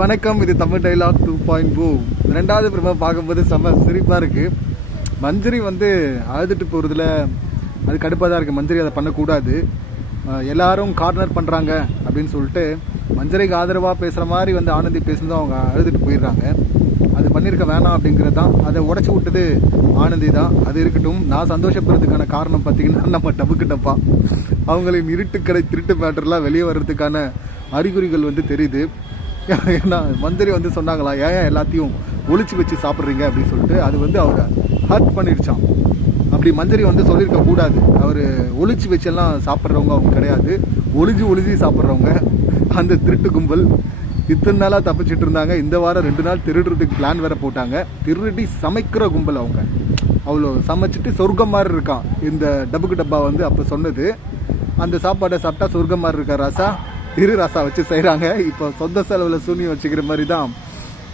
வணக்கம் இது Tamil dialogue two point two ரெண்டாவது பிரமா பார்க்கும்போது செம்ம சிரிப்பாக இருக்குது மஞ்சரி வந்து அழுதுட்டு போகிறதுல அது கடுப்பாக தான் இருக்குது மஞ்சரி அதை பண்ணக்கூடாது. எல்லாரும் கார்னர் பண்ணுறாங்க அப்படின்னு சொல்லிட்டு மஞ்சரிக்கு ஆதரவாக பேசுகிற மாதிரி வந்து ஆனந்தி பேசுனதும் அவங்க அழுதுட்டு போயிடுறாங்க. அது பண்ணியிருக்க வேணாம் அப்படிங்கிறது தான். அதை உடச்சி விட்டது ஆனந்தி தான். அது இருக்கட்டும் நான் சந்தோஷப்படுறதுக்கான காரணம் பார்த்தீங்கன்னா நம்ம டபுக்கு டப்பா அவங்களின் இருட்டுக்கடை திருட்டு மேட்டர்லாம் வெளியே வர்றதுக்கான அறிகுறிகள் வந்து தெரியுது. ஏன்னா மந்திரி வந்து சொன்னாங்களா ஏன் எல்லாத்தையும் ஒழிச்சு வச்சு சாப்பிட்றீங்க? அப்படின்னு சொல்லிட்டு அது வந்து அவரை ஹர்ட் பண்ணிடுச்சான் அப்படி மந்திரி வந்து சொல்லியிருக்க கூடாது. அவர் ஒழிச்சு வச்செல்லாம் சாப்பிட்றவங்க அவங்க கிடையாது. ஒளிஞ்சு ஒளிஞ்சு சாப்பிட்றவங்க. அந்த திருட்டு கும்பல். இத்தனை நாளாக தப்பிச்சிட்டு இருந்தாங்க. இந்த வாரம் ரெண்டு நாள் திருடுறதுக்கு பிளான் வேற போட்டாங்க. திருடி சமைக்கிற கும்பல் அவங்க. அவ்வளோ சமைச்சிட்டு சொர்க்கம் மாதிரி இருக்கான். இந்த டப்புக்கு டப்பா வந்து அப்போ சொன்னது. அந்த சாப்பாடை சாப்பிட்டா சொர்க்கம் மாதிரி இருக்கா ராசா? இரு ராசா வச்சு செய்கிறாங்க இப்போ சொந்த செலவில் சூனியம் வச்சுக்கிற மாதிரி தான்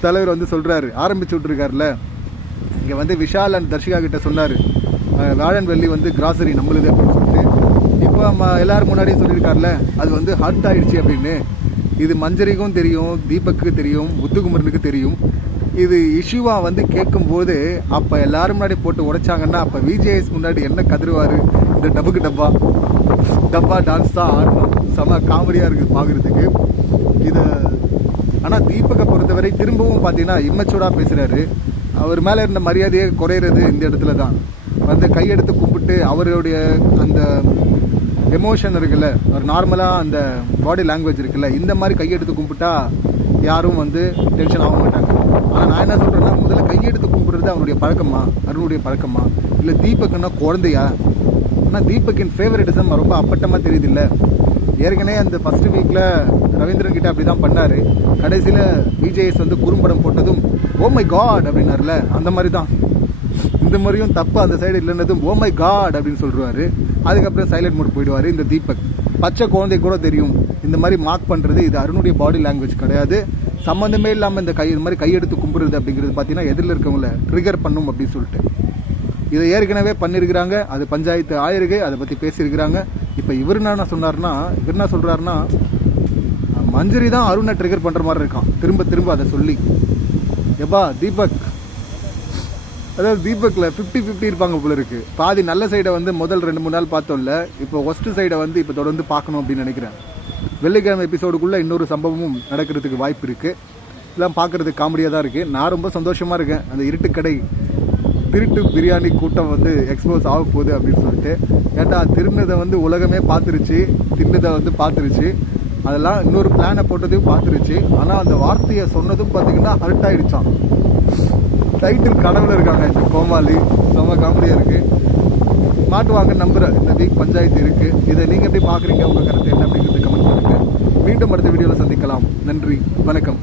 தலைவர் வந்து சொல்கிறாரு ஆரம்பிச்சு விட்ருக்காருல இங்கே வந்து விஷால் அண்ட் தர்ஷிகா கிட்ட சொன்னார். வேளன் வெள்ளி வந்து கிராசரி நம்மளுது அப்படின்னு சொல்லிட்டு. இப்போ நம்ம எல்லாரும் முன்னாடியும் சொல்லியிருக்காருல அது வந்து ஹர்ட் ஆயிடுச்சு அப்படின்னு. இது மஞ்சரிக்கும் தெரியும் தீபக்கு தெரியும் முத்துக்குமரனுக்கு தெரியும். இது இஷ்யூவாக வந்து கேட்கும்போது அப்போ எல்லாரும் முன்னாடி போட்டு உடைச்சாங்கன்னா அப்போ விஜேஎஸ் முன்னாடி என்ன கதிருவார் இந்த டப்புக்கு டப்பா. டப்பா டான்ஸ் தான் ஆடணும். செம காமெடியாக இருக்குது பார்க்குறதுக்கு இதை ஆனால் தீபகை பொறுத்தவரை திரும்பவும் பார்த்தீங்கன்னா இம்மச்சூடாக பேசுகிறாரு அவர் மேலே இருந்த மரியாதையே குறையிறது இந்த இடத்துல தான். வந்து கையெடுத்து கும்பிட்டு அவருடைய அந்த எமோஷன் இருக்குல்ல ஒரு நார்மலாக அந்த பாடி லாங்குவேஜ் இருக்குல்ல இந்த மாதிரி கையெடுத்து கும்பிட்டா யாரும் வந்து டென்ஷன் ஆக மாட்டாங்க. ஆனால் நான் என்ன சொல்கிறேன்னா முதல்ல கையெடுத்து கும்பிட்றது அவனுடைய பழக்கமா அருணுடைய பழக்கமா? இல்லை தீபக்குன்னா குழந்தையா? ஆனால் தீபக்கின் ஃபேவரட்டிசம் ரொம்ப அப்பட்டமாக தெரியுது இல்லை ஏற்கனவே அந்த ஃபர்ஸ்ட் வீக்கில் ரவீந்திரன் கிட்ட அப்படி தான் பண்ணார். கடைசியில் விஜேஎஸ் வந்து குறும்படம் போட்டதும் oh ஓ மை காட் அப்படின்னார்ல அந்த மாதிரி தான் இந்த மாதிரியும் தப்பு அந்த சைடு இல்லைன்னதும் ஓ மை காட் அப்படின்னு சொல்லுவார் அதுக்கப்புறம் சைலண்ட் மோட் போயிடுவார் இந்த தீபக். பச்சை குழந்தை கூட தெரியும். இந்த மாதிரி மார்க் பண்ணுறது இது அருணுடைய பாடி லாங்குவேஜ் கிடையாது. சம்மந்தமே இல்லாமல் இந்த கை இந்த மாதிரி கையெடுத்து கும்பிடுறது அப்படிங்கிறது பார்த்தீங்கன்னா எதிரில் இருக்கவங்கள ட்ரிகர் பண்ணும் அப்படின்னு சொல்லிட்டு. இதை ஏற்கனவே பண்ணியிருக்கிறாங்க அது பஞ்சாயத்து ஆயிருக்கு அதை பற்றி பேசியிருக்கிறாங்க. இப்போ இவர் என்ன சொன்னார்னா இவர் என்ன சொல்கிறாருன்னா மஞ்சரி தான் அருணை ட்ரிகர் பண்ணுற மாதிரி இருக்கான். திரும்ப திரும்ப அதை சொல்லி. எப்பா தீபக். அதாவது தீபக்கில் ஃபிஃப்டி ஃபிஃப்டி இருப்பாங்க போல இருக்கு. பாதி நல்ல சைடை வந்து முதல் ரெண்டு மூணு நாள் பார்த்தோம்ல இப்போ ஒஸ்ட் சைடை வந்து இப்போ தொடர்ந்து பார்க்கணும் அப்படின்னு நினைக்கிறேன். வெள்ளிக்கிழமை எபிசோடுக்குள்ளே இன்னொரு சம்பவமும் நடக்கிறதுக்கு வாய்ப்பு இருக்குது இதெல்லாம் பார்க்குறதுக்கு காமெடியாக தான் இருக்குது நான் ரொம்ப சந்தோஷமாக இருக்கேன். அந்த இருட்டுக்கடை திருட்டு பிரியாணி கூட்டம் வந்து எக்ஸ்போஸ் ஆக போகுது அப்படின்னு சொல்லிட்டு. ஏட்டா திருநதை வந்து உலகமே பார்த்துருச்சு தின்னதை வந்து பார்த்துருச்சு. அதெல்லாம் இன்னொரு பிளானை போட்டதையும் பார்த்துருச்சு. ஆனால் அந்த வார்த்தையை சொன்னதும் பார்த்தீங்கன்னா ஹர்ட் ஆகிடுச்சான் டைட்டில் கடவுள் இருக்காங்க இந்த கோமாளி. ரொம்ப காமெடியாக இருக்குது மாட்டுவாங்க நம்புற இந்த வீக் பஞ்சாயத்து இருக்குது இதை நீங்கள் எப்படி பார்க்குறீங்க? உங்கள் கருத்து என்ன அப்படிங்கிறது கமெண்ட் பண்ணுங்கள் மீண்டும் அடுத்த வீடியோவில் சந்திக்கலாம். நன்றி. வணக்கம்.